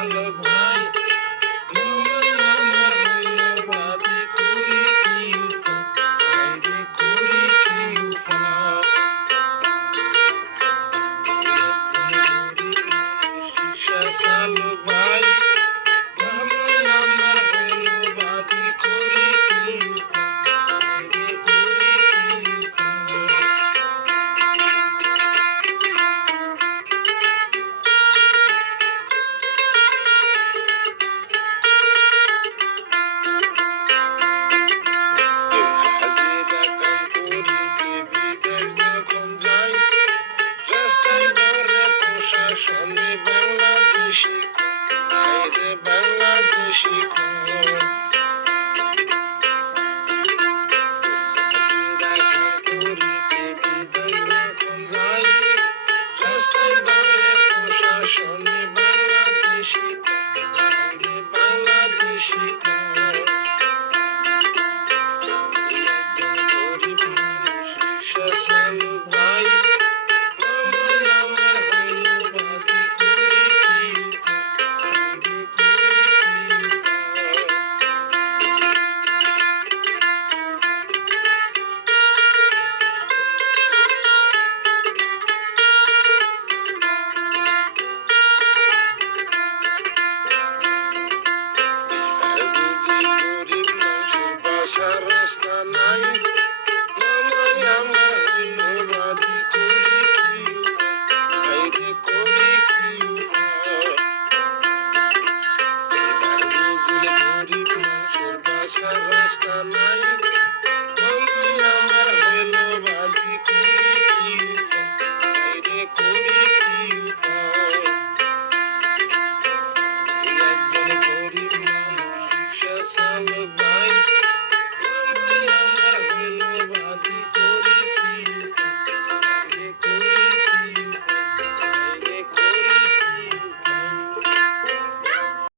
ভালো ভাই আমার মূল্যবাদী করি কি উপায় রে করি কি উপায় শিশা চালু ভাই আমার মূল্যবাদী করি কি উপায় রে করি কি উপায় হাজিরা কাম করিতে বিদেশ যখন যাই রাস্তায় ধরে প্রশাসনে বাংলাদেশি কয় রে বাংলাদেশি কয়